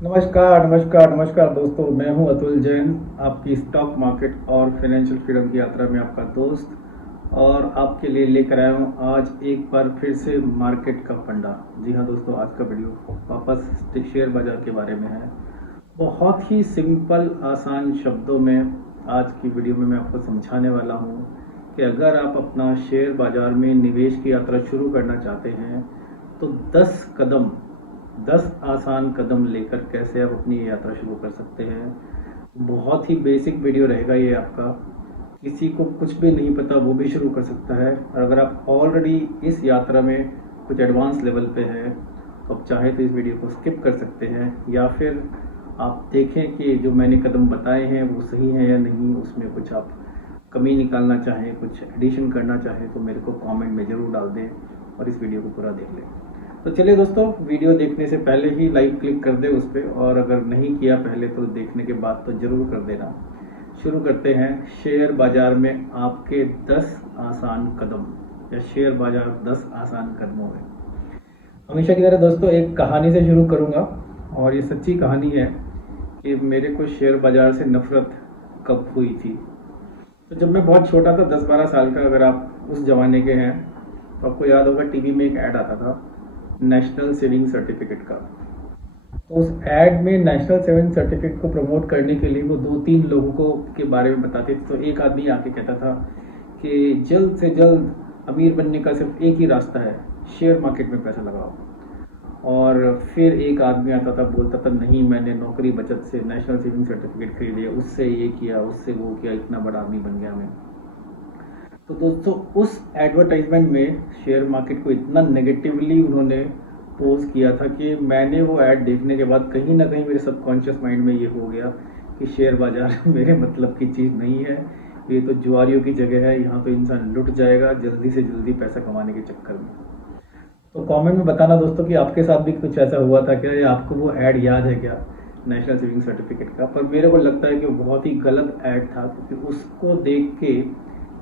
नमस्कार नमस्कार नमस्कार दोस्तों, मैं हूं अतुल जैन, आपकी स्टॉक मार्केट और फाइनेंशियल फ्रीडम की यात्रा में आपका दोस्त। और आपके लिए लेकर आया हूं आज एक बार फिर से मार्केट का फंडा। जी हां दोस्तों, आज का वीडियो वापस शेयर बाजार के बारे में है। बहुत ही सिंपल आसान शब्दों में आज की वीडियो में मैं आपको समझाने वाला हूं कि अगर आप अपना शेयर बाजार में निवेश की यात्रा शुरू करना चाहते हैं तो 10 आसान कदम लेकर कैसे आप अपनी यात्रा शुरू कर सकते हैं। बहुत ही बेसिक वीडियो रहेगा ये आपका। किसी को कुछ भी नहीं पता वो भी शुरू कर सकता है, और अगर आप ऑलरेडी इस यात्रा में कुछ एडवांस लेवल पे हैं तो आप चाहे तो इस वीडियो को स्किप कर सकते हैं, या फिर आप देखें कि जो मैंने कदम बताए हैं वो सही है या नहीं। उसमें कुछ आप कमी निकालना चाहें, कुछ एडिशन करना चाहें तो मेरे को कमेंट में ज़रूर डाल दें और इस वीडियो को पूरा देख लें। तो चलिए दोस्तों, वीडियो देखने से पहले ही लाइक क्लिक कर दे उस पर, और अगर नहीं किया पहले तो देखने के बाद तो ज़रूर कर देना। शुरू करते हैं शेयर बाजार में आपके 10 आसान कदम, या शेयर बाजार 10 आसान कदमों में। हमेशा की तरह दोस्तों एक कहानी से शुरू करूंगा, और ये सच्ची कहानी है कि मेरे को शेयर बाजार से नफरत कब हुई थी। तो जब मैं बहुत छोटा था, 10-12 साल का, अगर आप उस जमाने के हैं तो आपको याद होगा टीवी में एक ऐड आता था नेशनल सेविंग सर्टिफिकेट का। तो उस ऐड में नेशनल सेविंग सर्टिफिकेट को प्रमोट करने के लिए वो 2-3 लोगों को के बारे में बताते थे। तो एक आदमी आके कहता था कि जल्द से जल्द अमीर बनने का सिर्फ एक ही रास्ता है, शेयर मार्केट में पैसा लगाओ। और फिर एक आदमी आता था, बोलता था नहीं, मैंने नौकरी बचत से नेशनल सेविंग सर्टिफिकेट खरीदे, उससे ये किया, उससे वो किया, इतना बड़ा आदमी बन गया मैं। तो दोस्तों उस एडवर्टाइजमेंट में शेयर मार्केट को इतना नेगेटिवली उन्होंने पोज किया था कि मैंने वो ऐड देखने के बाद कहीं ना कहीं मेरे सबकॉन्शियस माइंड में ये हो गया कि शेयर बाजार मेरे मतलब की चीज़ नहीं है, ये तो जुआरियों की जगह है, यहाँ तो इंसान लुट जाएगा जल्दी से जल्दी पैसा कमाने के चक्कर में। तो कमेंट में बताना दोस्तों कि आपके साथ भी कुछ ऐसा हुआ था क्या, या आपको वो ऐड याद है क्या नेशनल सेविंग सर्टिफिकेट का। पर मेरे को लगता है कि वो बहुत ही गलत ऐड था, क्योंकि उसको देख के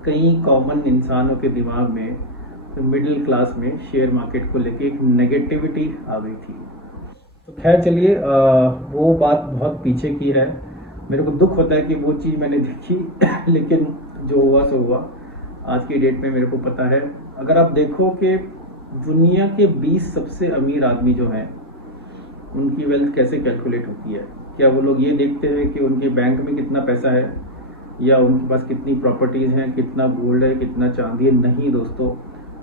कई कॉमन इंसानों के दिमाग में, मिडिल क्लास में, शेयर मार्केट को लेके एक नेगेटिविटी आ गई थी। तो खैर चलिए, वो बात बहुत पीछे की है। मेरे को दुख होता है कि वो चीज़ मैंने देखी लेकिन जो हुआ सो हुआ। आज की डेट में मेरे को पता है, अगर आप देखो कि दुनिया के 20 सबसे अमीर आदमी जो हैं उनकी वेल्थ कैसे कैलकुलेट होती है। क्या वो लोग ये देखते हैं कि उनके बैंक में कितना पैसा है, या उनके पास कितनी प्रॉपर्टीज़ हैं, कितना गोल्ड है, कितना चांदी है? नहीं दोस्तों,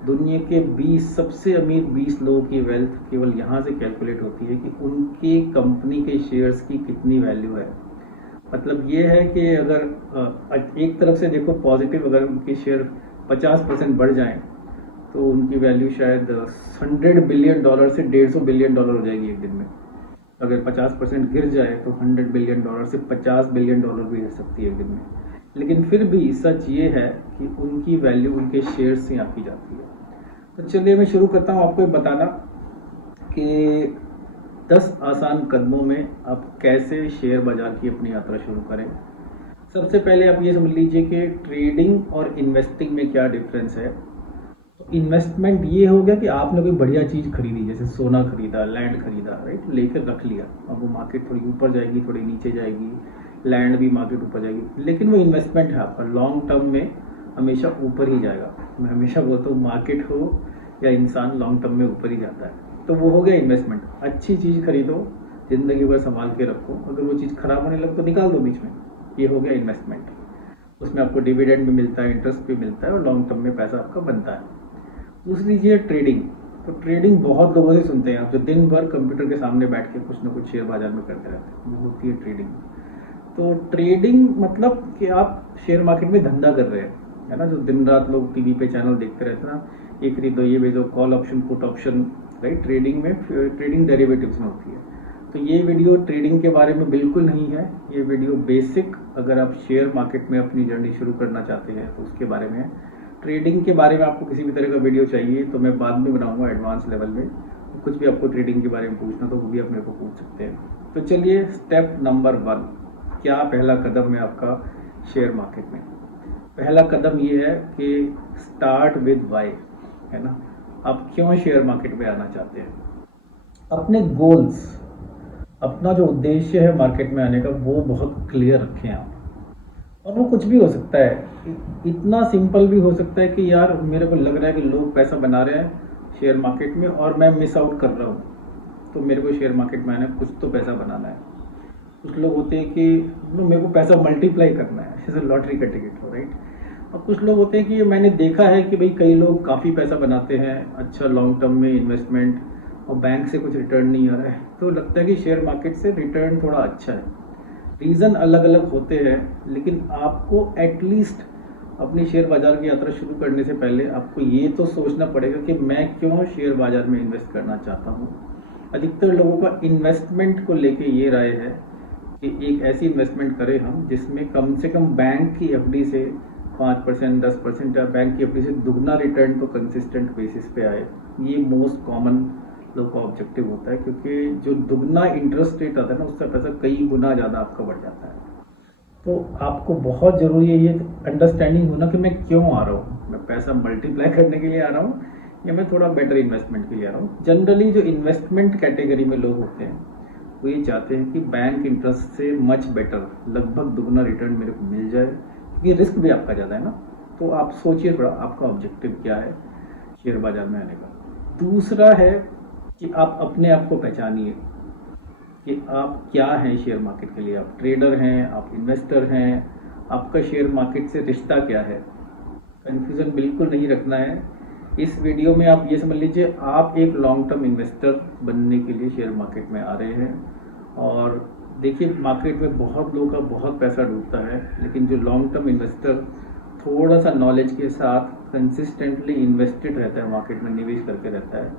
दुनिया के 20 सबसे अमीर 20 लोगों की वेल्थ केवल यहाँ से कैलकुलेट होती है कि उनके कंपनी के शेयर्स की कितनी वैल्यू है। मतलब ये है कि अगर एक तरफ से देखो पॉजिटिव, अगर उनके शेयर 50% बढ़ जाएं तो उनकी वैल्यू शायद $100 बिलियन से $150 बिलियन हो जाएगी एक दिन में। अगर 50% गिर जाए तो $100 बिलियन से $50 बिलियन भी गिर सकती है एक दिन में। लेकिन फिर भी सच ये है कि उनकी वैल्यू उनके शेयर से आंकी जाती है। तो चलिए मैं शुरू करता हूँ आपको ये बताना कि 10 आसान कदमों में आप कैसे शेयर बाजार की अपनी यात्रा शुरू करें। सबसे पहले आप ये समझ लीजिए कि ट्रेडिंग और इन्वेस्टिंग में क्या डिफरेंस है। तो इन्वेस्टमेंट ये हो गया कि आपने कोई बढ़िया चीज़ खरीदी, जैसे सोना खरीदा, लैंड खरीदा, राइट, लेकर रख लिया। अब वो मार्केट थोड़ी ऊपर जाएगी, थोड़ी नीचे जाएगी, लैंड भी मार्केट ऊपर जाएगी, लेकिन वो इन्वेस्टमेंट है आपका, लॉन्ग टर्म में हमेशा ऊपर ही जाएगा। मैं हमेशा बोलता हूँ मार्केट हो या इंसान, लॉन्ग टर्म में ऊपर ही जाता है। तो वो हो गया इन्वेस्टमेंट। अच्छी चीज़ खरीदो, ज़िंदगी भर संभाल के रखो, अगर वो चीज़ खराब होने लगे तो निकाल दो बीच में। ये हो गया इन्वेस्टमेंट। उसमें आपको डिविडेंड भी मिलता है, इंटरेस्ट भी मिलता है, और लॉन्ग टर्म में पैसा आपका बनता है। दूसरी चीज़ है ट्रेडिंग। तो ट्रेडिंग बहुत लोगों से सुनते हैं आप, जो दिन भर कंप्यूटर के सामने बैठ के कुछ ना कुछ शेयर बाजार में करते रहते हैं, वो होती है ट्रेडिंग। तो ट्रेडिंग मतलब कि आप शेयर मार्केट में धंधा कर रहे हैं, है ना। जो दिन रात लोग टीवी पे चैनल देखते रहते हैं ना, ये खरीदो, ये बेचो, call option, put option, right. Trading में, ट्रेडिंग डेरिवेटिव्स में होती है। तो ये वीडियो ट्रेडिंग के बारे में बिल्कुल नहीं है। ये वीडियो बेसिक, अगर आप शेयर मार्केट में अपनी जर्नी शुरू करना चाहते हैं तो उसके बारे में है। ट्रेडिंग के बारे में आपको किसी भी तरह का वीडियो चाहिए तो मैं बाद में बनाऊंगा एडवांस लेवल में। कुछ भी आपको ट्रेडिंग के बारे में पूछना तो वो भी आप मेरे को पूछ सकते हैं। तो चलिए, स्टेप नंबर 1, क्या पहला कदम है आपका शेयर मार्केट में। पहला कदम ये है कि स्टार्ट विद वाई, है ना। आप क्यों शेयर मार्केट में आना चाहते हैं, अपने गोल्स, अपना जो उद्देश्य है मार्केट में आने का वो बहुत क्लियर रखें आप। और वो कुछ भी हो सकता है, इतना सिंपल भी हो सकता है कि यार मेरे को लग रहा है कि लोग पैसा बना रहे हैं शेयर मार्केट में और मैं मिस आउट कर रहा हूँ, तो मेरे को शेयर मार्केट में आना है, कुछ तो पैसा बनाना है। कुछ लोग होते हैं कि मेरे को पैसा मल्टीप्लाई करना है, जैसे लॉटरी का टिकट हो, राइट। और कुछ लोग होते हैं कि मैंने देखा है कि भाई कई लोग काफ़ी पैसा बनाते हैं अच्छा लॉन्ग टर्म में इन्वेस्टमेंट, और बैंक से कुछ रिटर्न नहीं आ रहा है, तो लगता है कि शेयर मार्केट से रिटर्न थोड़ा अच्छा है। रीज़न अलग अलग होते हैं, लेकिन आपको एटलीस्ट अपनी शेयर बाजार की यात्रा शुरू करने से पहले आपको ये तो सोचना पड़ेगा कि मैं क्यों शेयर बाजार में इन्वेस्ट करना चाहता हूँ। अधिकतर लोगों का इन्वेस्टमेंट को लेके ये राय है कि एक ऐसी इन्वेस्टमेंट करें हम जिसमें कम से कम बैंक की एफडी से 5% 10% या बैंक की एफडी से दुगना रिटर्न तो कंसिस्टेंट बेसिस पे आए। ये मोस्ट कॉमन लोग का ऑब्जेक्टिव होता है, क्योंकि जो दुगना इंटरेस्ट रेट आता है ना उसका पैसा कई गुना ज़्यादा आपका बढ़ जाता है। तो आपको बहुत ज़रूरी है ये अंडरस्टैंडिंग होना कि मैं क्यों आ रहा हूँ, मैं पैसा मल्टीप्लाई करने के लिए आ रहा हूँ या मैं थोड़ा बेटर इन्वेस्टमेंट के लिए आ रहा हूँ। जनरली जो इन्वेस्टमेंट कैटेगरी में लोग होते हैं वो ये चाहते हैं कि बैंक इंटरेस्ट से मच बेटर, लगभग दुगना रिटर्न मेरे को मिल जाए, क्योंकि रिस्क भी आपका ज़्यादा है ना। तो आप सोचिए थोड़ा आपका ऑब्जेक्टिव क्या है शेयर बाजार में आने का। दूसरा है कि आप अपने आप को पहचानिए कि आप क्या हैं शेयर मार्केट के लिए। आप ट्रेडर हैं, आप इन्वेस्टर हैं, आपका शेयर मार्केट से रिश्ता क्या है। कन्फ्यूज़न बिल्कुल नहीं रखना है। इस वीडियो में आप ये समझ लीजिए आप एक लॉन्ग टर्म इन्वेस्टर बनने के लिए शेयर मार्केट में आ रहे हैं। और देखिए मार्केट में बहुत लोगों का बहुत पैसा डूबता है, लेकिन जो लॉन्ग टर्म इन्वेस्टर थोड़ा सा नॉलेज के साथ कंसिस्टेंटली इन्वेस्टेड रहता है, मार्केट में निवेश करके रहता है,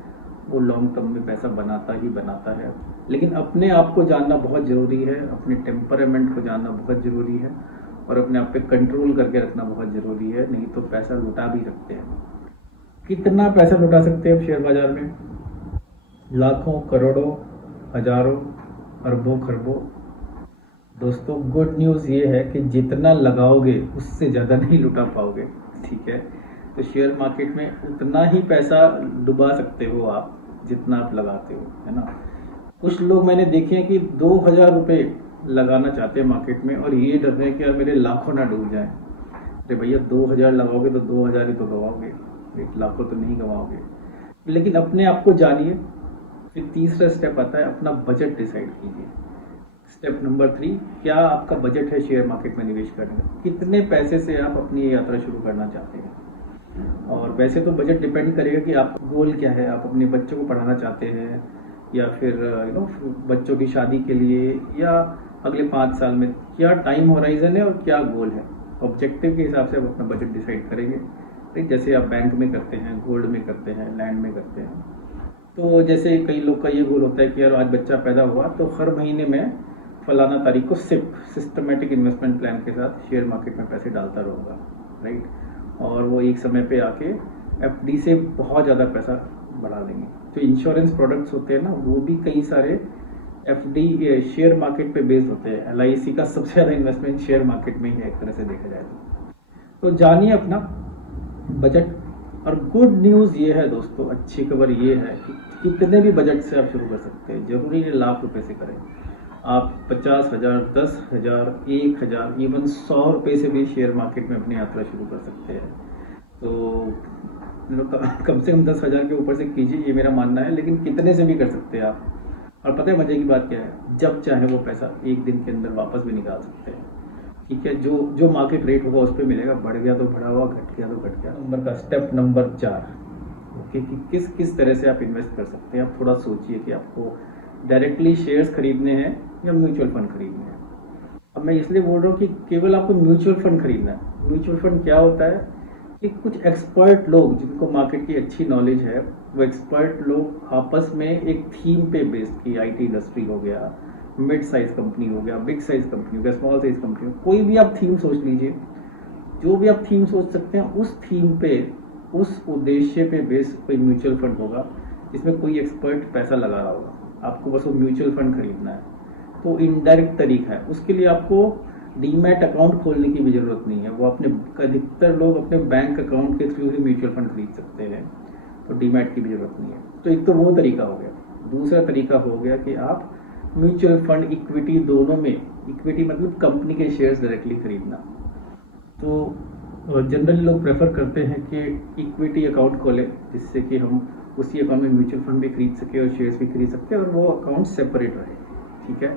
वो लॉन्ग टर्म में पैसा बनाता ही बनाता है। लेकिन अपने आप को जानना बहुत ज़रूरी है, अपने टेम्परामेंट को जानना बहुत ज़रूरी है, और अपने आप पे कंट्रोल करके रखना बहुत ज़रूरी है, नहीं तो पैसा लुटा भी सकते हैं। कितना पैसा लुटा सकते हैं आप शेयर बाजार में? लाखों, करोड़ों, हजारों, अरबों, खरबों। दोस्तों गुड न्यूज़ ये है कि जितना लगाओगे उससे ज़्यादा नहीं लुटा पाओगे, ठीक है। तो शेयर मार्केट में उतना ही पैसा डुबा सकते हो आप जितना आप लगाते हो, है ना। कुछ लोग मैंने देखे हैं कि 2000 रुपये लगाना चाहते हैं मार्केट में और ये डर रहे हैं कि यार मेरे लाखों ना डूब जाएं। अरे भैया 2000 लगाओगे तो 2000 ही तो गवाओगे, 1 लाखों तो नहीं गवाओगे। लेकिन अपने आप को जानिए। फिर तीसरा स्टेप आता है अपना बजट डिसाइड कीजिए। स्टेप नंबर 3, क्या आपका बजट है शेयर मार्केट में निवेश करने का? कितने पैसे से आप अपनी यात्रा शुरू करना चाहते हैं? और वैसे तो बजट डिपेंड करेगा कि आपका गोल क्या है। आप अपने बच्चों को पढ़ाना चाहते हैं या फिर बच्चों की शादी के लिए, या अगले 5 साल में क्या टाइम होराइजन है और क्या गोल है। ऑब्जेक्टिव के हिसाब से आप अपना बजट डिसाइड करेंगे, ठीक। जैसे आप बैंक में करते हैं, गोल्ड में करते हैं, लैंड में करते हैं। तो जैसे कई लोग का ये गोल होता है कि यार आज बच्चा पैदा हुआ तो हर महीने में फलाना तारीख को सिस्टमेटिक इन्वेस्टमेंट प्लान के साथ शेयर मार्केट में पैसे डालता रहूँगा, राइट। और वो एक समय पे आके एफडी से बहुत ज़्यादा पैसा बढ़ा देंगे। जो इंश्योरेंस प्रोडक्ट्स होते हैं ना, वो भी कई सारे एफडी शेयर मार्केट पे बेस्ड होते हैं। एलआईसी का सबसे ज़्यादा इन्वेस्टमेंट शेयर मार्केट में ही है एक तरह से देखा जाए तो जानिए अपना बजट। और गुड न्यूज़ ये है दोस्तों, अच्छी खबर ये है कि कितने भी बजट से आप शुरू कर सकते हैं। जरूरी नहीं लाख रुपए से करें, आप 50,000, 10,000, 1,000, इवन 100 रुपये से भी शेयर मार्केट में अपनी यात्रा शुरू कर सकते हैं। तो कम से कम 10,000 के ऊपर से कीजिए, ये मेरा मानना है। लेकिन कितने से भी कर सकते हैं आप। और पता है मजे की बात क्या है, जब चाहे वो पैसा एक दिन के अंदर वापस भी निकाल सकते हैं, ठीक है। जो मार्केट रेट होगा उस पर मिलेगा, बढ़ गया तो बढ़ा हुआ, घट गया तो घट गया। नंबर का स्टेप नंबर 4, ओके, कि किस तरह से आप इन्वेस्ट कर सकते हैं। आप थोड़ा सोचिए कि आपको डायरेक्टली शेयर्स खरीदने हैं या म्यूचुअल फंड खरीदने हैं। अब मैं इसलिए बोल रहा हूँ कि केवल आपको म्यूचुअल फंड खरीदना है। म्यूचुअल फंड क्या होता है कि कुछ एक्सपर्ट लोग जिनको मार्केट की अच्छी नॉलेज है, वो एक्सपर्ट लोग आपस में एक थीम पे बेस्ड, की आईटी इंडस्ट्री हो गया, मिड साइज कंपनी हो गया, बिग साइज कंपनी हो गया, स्मॉल साइज कंपनी हो, कोई भी आप थीम सोच लीजिए। जो भी आप थीम सोच सकते हैं उस थीम पे, उस उद्देश्य पे बेस्ड कोई म्यूचुअल फंड होगा जिसमें कोई एक्सपर्ट पैसा लगा रहा होगा। आपको बस वो म्यूचुअल फंड खरीदना है। तो इनडायरेक्ट तरीका है, उसके लिए आपको डीमैट अकाउंट खोलने की भी जरूरत नहीं है। वो अपने अधिकतर लोग अपने बैंक अकाउंट के थ्रू ही म्यूचुअल फंड खरीद सकते हैं, तो डीमैट की भी जरूरत नहीं है। तो एक तो वो तरीका हो गया। दूसरा तरीका हो गया कि आप म्यूचुअल फंड, इक्विटी, दोनों में, इक्विटी मतलब कंपनी के शेयर्स डायरेक्टली खरीदना। तो जनरली लोग प्रेफर करते हैं कि इक्विटी अकाउंट खोलें, जिससे कि हम उसी अकाउंट में म्यूचुअल फंड भी खरीद सके और शेयर्स भी खरीद सकते हैं और वो अकाउंट सेपरेट रहे। ठीक है,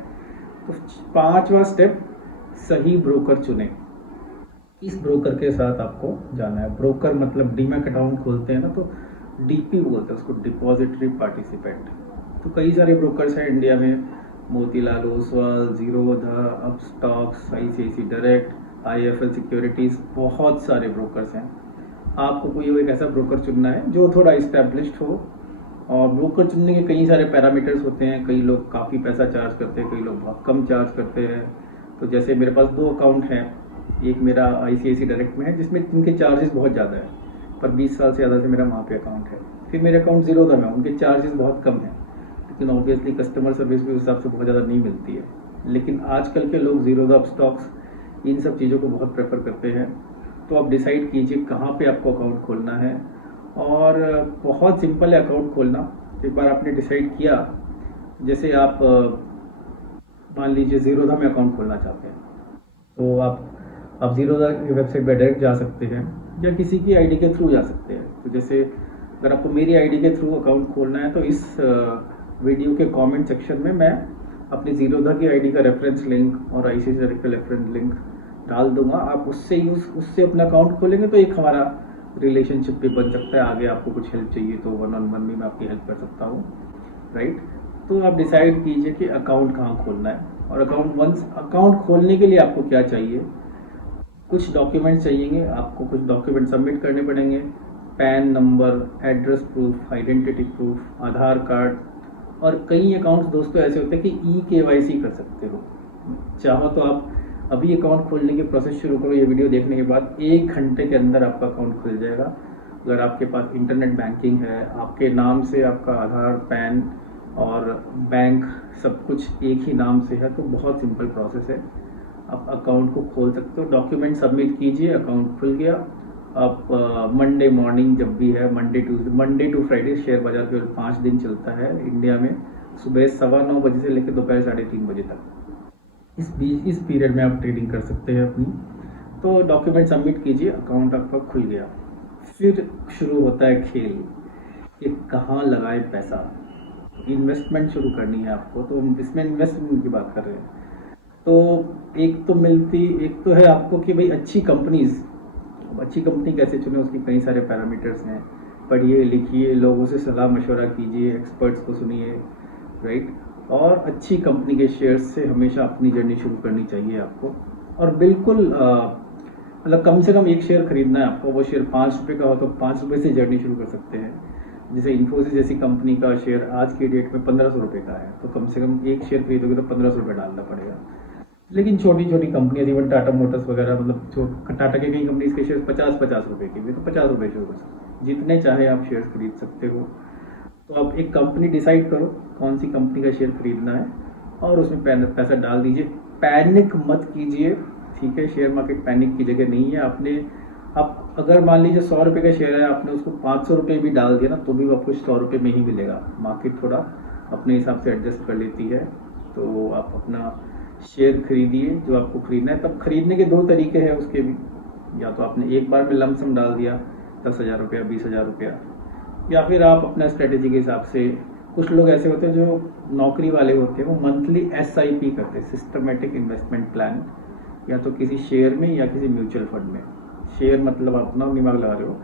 तो 5वां स्टेप, सही ब्रोकर चुने। इस ब्रोकर के साथ आपको जाना है। ब्रोकर मतलब डीमैट अकाउंट खोलते हैं ना, तो डीपी बोलते हैं उसको, डिपॉजिटरी पार्टिसिपेंट। तो कई सारे ब्रोकर्स हैं इंडिया में, Motilal Oswal, Zerodha, Upstox, ICICI direct, IIFL securities, बहुत सारे ब्रोकर्स हैं। आपको कोई एक ऐसा ब्रोकर चुनना है जो थोड़ा इस्टेब्लिश्ड हो। और ब्रोकर चुनने के कई सारे पैरामीटर्स होते हैं। कई लोग काफ़ी पैसा चार्ज करते हैं, कई लोग बहुत कम चार्ज करते हैं। तो जैसे मेरे पास 2 अकाउंट हैं, एक मेरा आईसीआईसी डायरेक्ट में है जिसमें इनके चार्जेस बहुत ज़्यादा है, पर 20 साल से ज़्यादा से मेरा वहाँ पे अकाउंट है। फिर मेरे अकाउंट जीरोधा में, उनके चार्जेस बहुत कम हैं, लेकिन ऑब्वियसली कस्टमर सर्विस भी उस हिसाब से बहुत ज़्यादा नहीं मिलती है। लेकिन आजकल के लोग जीरोधा, अपस्टॉक्स, इन सब चीज़ों को बहुत प्रेफर करते हैं। तो आप डिसाइड कीजिए कहाँ पे आपको अकाउंट खोलना है। और बहुत सिंपल है अकाउंट खोलना। एक बार आपने डिसाइड किया, जैसे आप मान लीजिए जीरोधा में अकाउंट खोलना चाहते हैं, तो आप जीरोधा की वेबसाइट पर डायरेक्ट जा सकते हैं या किसी की आईडी के थ्रू जा सकते हैं। तो जैसे अगर आपको मेरी आईडी के थ्रू अकाउंट खोलना है, तो इस वीडियो के कमेंट सेक्शन में मैं अपनी जीरोधा की आईडी का रेफरेंस लिंक और आईसीआईसी डायरेक्ट का रेफरेंस लिंक डाल दूंगा। आप उससे अपना अकाउंट खोलेंगे तो एक हमारा रिलेशनशिप भी बन सकता है। आगे आपको कुछ हेल्प चाहिए तो 1-on-1 भी मैं आपकी हेल्प कर सकता हूँ, राइट। तो आप डिसाइड कीजिए कि अकाउंट कहाँ खोलना है। और अकाउंट खोलने के लिए आपको क्या चाहिए, कुछ डॉक्यूमेंट्स चाहिए। आपको कुछ डॉक्यूमेंट सबमिट करने पड़ेंगे, PAN number, address proof, identity proof, Aadhaar card. और कई अकाउंट्स दोस्तों ऐसे होते हैं कि KYC कर सकते हो। चाहो तो आप अभी अकाउंट खोलने की प्रोसेस शुरू करो, ये वीडियो देखने के बाद 1 घंटे के अंदर आपका अकाउंट खुल जाएगा। अगर आपके पास इंटरनेट बैंकिंग है, आपके नाम से आपका आधार, पैन और बैंक सब कुछ एक ही नाम से है, तो बहुत सिंपल प्रोसेस है, आप अकाउंट को खोल सकते हो। डॉक्यूमेंट सबमिट कीजिए, अकाउंट खुल गया। आप मंडे मॉर्निंग जब भी है, मंडे टू फ्राइडे शेयर बाजार केवल 5 दिन चलता है इंडिया में, सुबह 9:15 बजे से लेकर दोपहर 3:30 बजे तक। इस पीरियड में आप ट्रेडिंग कर सकते हैं अपनी। तो डॉक्यूमेंट सबमिट कीजिए, अकाउंट आपका खुल गया। फिर शुरू होता है खेल, कि कहाँ लगाए पैसा। इन्वेस्टमेंट शुरू करनी है आपको, तो इसमें इन्वेस्टमेंट की बात कर रहे हैं। तो एक तो है आपको कि भाई अच्छी कंपनी कैसे चुने, उसकी कई सारे पैरामीटर्स हैं। पढ़िए, लिखिए, लोगों से सलाह मशवरा कीजिए, एक्सपर्ट्स को सुनिए, राइट। और अच्छी कंपनी के शेयर्स से हमेशा अपनी जर्नी शुरू करनी चाहिए आपको। और बिल्कुल मतलब कम से कम एक शेयर खरीदना है आपको। वो शेयर 5 रुपये का हो तो 5 रुपये से जर्नी शुरू कर सकते हैं। जैसे इन्फोसिस जैसी कंपनी का शेयर आज की डेट में 1500 रुपये का है, तो कम से कम एक शेयर खरीदोगे तो 1500 रुपये डालना पड़ेगा। लेकिन छोटी छोटी कंपनियां, इवन टाटा मोटर्स वगैरह, मतलब टाटा के कई कंपनीज के शेयर 50-50 रुपये के भी, तो 50 रुपये शुरू कर सकते, जितने चाहे आप शेयर खरीद सकते हो। तो आप एक कंपनी डिसाइड करो कौन सी कंपनी का शेयर खरीदना है और उसमें पैसा डाल दीजिए। पैनिक मत कीजिए, ठीक है। शेयर मार्केट पैनिक की जगह नहीं है। आप अगर मान लीजिए 100 रुपये का शेयर है, आपने उसको 500 रुपये भी डाल दिया ना, तो भी आपको 100 रुपये में ही मिलेगा। मार्केट थोड़ा अपने हिसाब से एडजस्ट कर लेती है। तो आप अपना शेयर खरीदिए जो आपको खरीदना है। तब खरीदने के 2 तरीके हैं उसके भी, या तो आपने एक बार में लमसम डाल दिया 10,000 रुपया, 20,000 रुपया, या फिर आप अपना स्ट्रेटेजी के हिसाब से। कुछ लोग ऐसे होते हैं जो नौकरी वाले होते हैं, वो मंथली SIP करते हैं, सिस्टमेटिक इन्वेस्टमेंट प्लान, या तो किसी शेयर में या किसी म्यूचुअल फंड में। शेयर मतलब आप अपना दिमाग लगा रहे हो,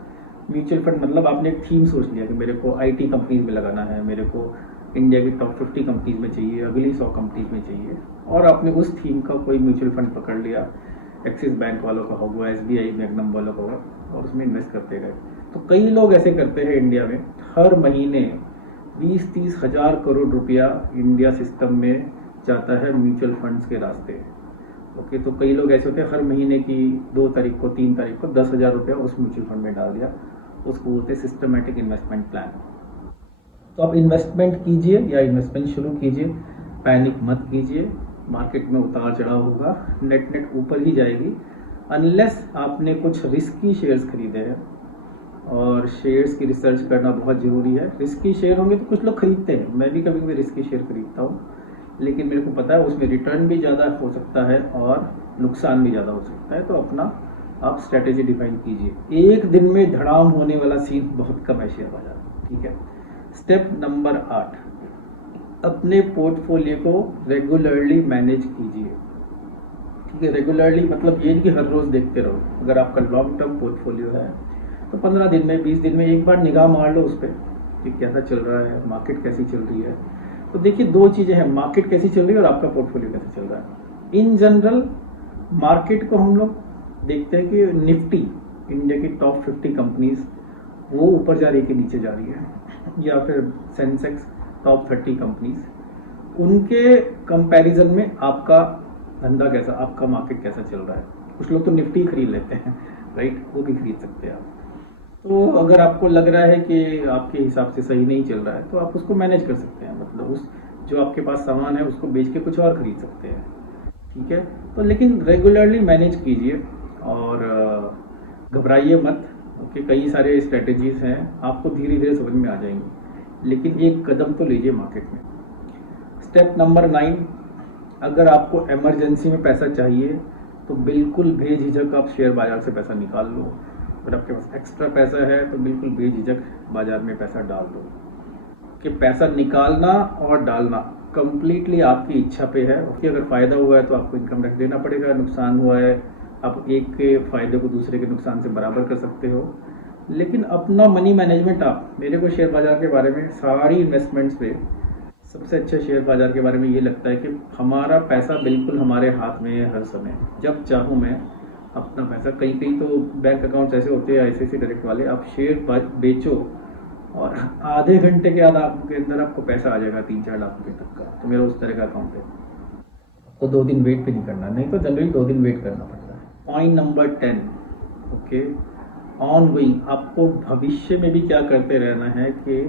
म्यूचुअल फंड मतलब आपने एक थीम सोच लिया कि मेरे को IT कंपनीज में लगाना है, मेरे को इंडिया की टॉप 50 कंपनीज में चाहिए, अगली 100 कंपनीज में चाहिए, और आपने उस थीम का कोई म्यूचुअल फंड पकड़ लिया, एक्सिस बैंक वालों का होगा, SBI मैग्नम वालों का होगा, और उसमें इन्वेस्ट करते गए। तो कई लोग ऐसे करते हैं इंडिया में, हर महीने 20-30 हज़ार करोड़ रुपया इंडिया सिस्टम में जाता है म्यूचुअल फंड्स के रास्ते। ओके, तो कई लोग ऐसे होते हैं, हर महीने की 2 तारीख को, 3 तारीख को 10,000 रुपया उस म्यूचुअल फंड में डाल दिया। उसको बोलते हैं सिस्टमेटिक इन्वेस्टमेंट प्लान। तो आप इन्वेस्टमेंट कीजिए या इन्वेस्टमेंट शुरू कीजिए, पैनिक मत कीजिए। मार्केट में उतार चढ़ाव होगा, नेट ऊपर ही जाएगी, अनलेस आपने कुछ रिस्की शेयर्स खरीदे हैं। और शेयर्स की रिसर्च करना बहुत ज़रूरी है। रिस्की शेयर होंगे तो कुछ लोग खरीदते हैं, मैं भी कभी कभी रिस्की शेयर खरीदता हूँ, लेकिन मेरे को पता है उसमें रिटर्न भी ज़्यादा हो सकता है और नुकसान भी ज़्यादा हो सकता है। तो अपना आप स्ट्रेटेजी डिफाइन कीजिए। एक दिन में धड़ाम होने वाला सीन बहुत कम है शेयर बाजार, ठीक है। स्टेप नंबर 8, अपने पोर्टफोलियो को रेगुलरली मैनेज कीजिए, ठीक है। रेगुलरली मतलब ये नहीं कि हर रोज़ देखते रहो। अगर आपका लॉन्ग टर्म पोर्टफोलियो है तो 15 दिन में 20 दिन में एक बार निगाह मार लो उस पर कि कैसा चल रहा है, मार्केट कैसी चल रही है। तो देखिए 2 चीज़ें हैं, मार्केट कैसी चल रही है और आपका पोर्टफोलियो कैसा चल रहा है। इन जनरल मार्केट को हम लोग देखते हैं कि निफ्टी, इंडिया की टॉप 50 कंपनीज वो ऊपर जा रही है कि नीचे जा रही है, या फिर सेंसेक्स टॉप 30 कंपनीज, उनके कंपैरिजन में आपका धंधा कैसा, आपका मार्केट कैसा चल रहा है। कुछ लोग तो निफ्टी खरीद लेते हैं, राइट, वो भी खरीद सकते हैं आप। तो अगर आपको लग रहा है कि आपके हिसाब से सही नहीं चल रहा है तो आप उसको मैनेज कर सकते हैं, मतलब उस जो आपके पास सामान है उसको बेच के कुछ और खरीद सकते हैं, ठीक है। तो लेकिन रेगुलरली मैनेज कीजिए और घबराइए मत, ओके। कई सारे स्ट्रेटेजीज हैं, आपको धीरे धीरे समझ में आ जाएंगी, लेकिन एक कदम तो लीजिए मार्केट में। स्टेप नंबर 9, अगर आपको इमरजेंसी में पैसा चाहिए तो बिल्कुल बेझिझक आप शेयर बाजार से पैसा निकाल लो। अगर आपके पास एक्स्ट्रा पैसा है तो बिल्कुल बेझिझक बाजार में पैसा डाल दो। कि पैसा निकालना और डालना कंप्लीटली आपकी इच्छा पे है। कि अगर फ़ायदा हुआ है तो आपको इनकम टैक्स देना पड़ेगा, नुकसान हुआ है आप एक के फ़ायदे को दूसरे के नुकसान से बराबर कर सकते हो। लेकिन अपना मनी मैनेजमेंट आप, मेरे को शेयर बाज़ार के बारे में सारी इन्वेस्टमेंट्स पे सबसे अच्छा शेयर बाज़ार के बारे में ये लगता है कि हमारा पैसा बिल्कुल हमारे हाथ में है हर समय। जब चाहूँ मैं अपना पैसा, कहीं कहीं तो बैंक अकाउंट्स ऐसे होते हैं ICICI डायरेक्ट वाले, आप शेयर बेचो और आधे घंटे के अंदर आपको पैसा आ जाएगा 3-4 लाख रुपए तक का। तो मेरा उस तरह का अकाउंट है, तो 2 दिन वेट भी नहीं करना, नहीं तो जनरली 2 दिन वेट करना पड़ता है। Point number 10, okay, on going आपको भविष्य में भी क्या करते रहना है कि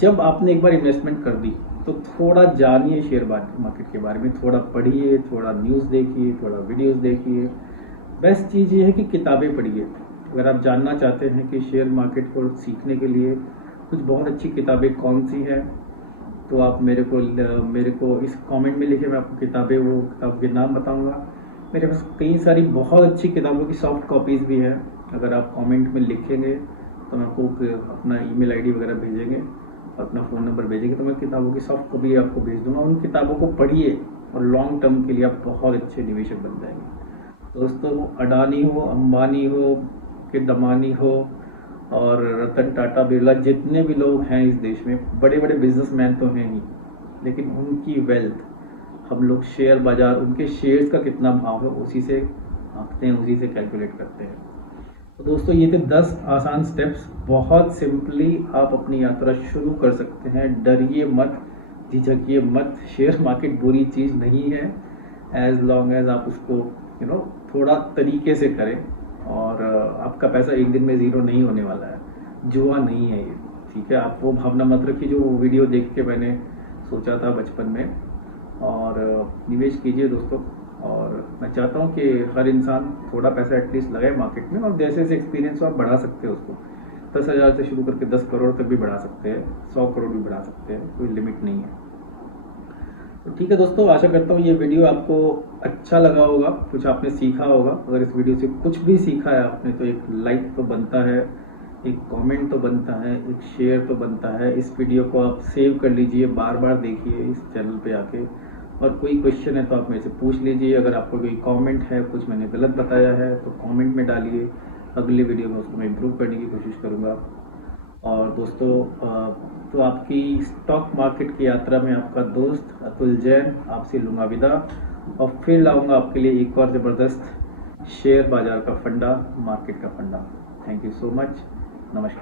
जब आपने एक बार इन्वेस्टमेंट कर दी तो थोड़ा जानिए शेयर मार्केट के बारे में, थोड़ा पढ़िए, थोड़ा न्यूज़ देखिए, थोड़ा वीडियोस देखिए। बेस्ट चीज़ ये है कि किताबें पढ़िए। अगर आप जानना चाहते हैं कि शेयर मार्केट को सीखने के लिए कुछ बहुत अच्छी किताबें कौन सी हैं, तो आप मेरे को इस कमेंट में लिखिए, मैं आपको किताबें, वो किताब के नाम बताऊंगा। मेरे पास कई सारी बहुत अच्छी किताबों की सॉफ्ट कॉपीज़ भी हैं। अगर आप कमेंट में लिखेंगे तो मैं आपको अपना ईमेल आईडी वगैरह भेजेंगे, अपना फ़ोन नंबर भेजेंगे, तो मैं किताबों की सॉफ्ट कॉपी आपको भेज दूंगा। उन किताबों को पढ़िए और लॉन्ग टर्म के लिए आप बहुत अच्छे निवेशक बन जाएंगे। दोस्तों, अडानी हो, अंबानी हो, कि दमानी हो और रतन टाटा, बिरला, जितने भी लोग हैं इस देश में, बड़े बड़े बिजनेसमैन तो हैं ही, लेकिन उनकी वेल्थ हम लोग शेयर बाज़ार, उनके शेयर्स का कितना भाव है उसी से आंकते हैं, उसी से कैलकुलेट करते हैं। तो दोस्तों, ये थे 10 आसान स्टेप्स। बहुत सिंपली आप अपनी यात्रा शुरू कर सकते हैं। डरिए मत, झिझकिए मत। शेयर मार्केट बुरी चीज़ नहीं है, एज लॉन्ग एज आप उसको थोड़ा तरीके से करें। और आपका पैसा एक दिन में ज़ीरो नहीं होने वाला है, जुआ नहीं है ये, ठीक है। आप वो भावना मत रखिए जो वीडियो देख के मैंने सोचा था बचपन में। और निवेश कीजिए दोस्तों, और मैं चाहता हूँ कि हर इंसान थोड़ा पैसा एटलीस्ट लगाए मार्केट में, और जैसे जैसे एक्सपीरियंस हो आप बढ़ा सकते हो उसको। 10,000 से शुरू करके 10 करोड़ तक भी बढ़ा सकते हैं, 100 करोड़ भी बढ़ा सकते हैं, कोई लिमिट नहीं है। तो ठीक है दोस्तों, आशा करता हूँ ये वीडियो आपको अच्छा लगा होगा, कुछ आपने सीखा होगा। अगर इस वीडियो से कुछ भी सीखा है आपने तो एक लाइक तो बनता है, एक कमेंट तो बनता है, एक शेयर तो बनता है। इस वीडियो को आप सेव कर लीजिए, बार बार देखिए इस चैनल पे आके। और कोई क्वेश्चन है तो आप मेरे से पूछ लीजिए। अगर आपको कोई कमेंट है, कुछ मैंने गलत बताया है तो कमेंट में डालिए, अगले वीडियो में उसको मैं इम्प्रूव करने की कोशिश करूँगा। और दोस्तों, तो आपकी स्टॉक मार्केट की यात्रा में आपका दोस्त अतुल जैन आपसे लूँगा विदा, और फिर लाऊंगा आपके लिए एक और ज़बरदस्त शेयर बाज़ार का फंडा, मार्केट का फंडा। थैंक यू सो मच, नमस्कार।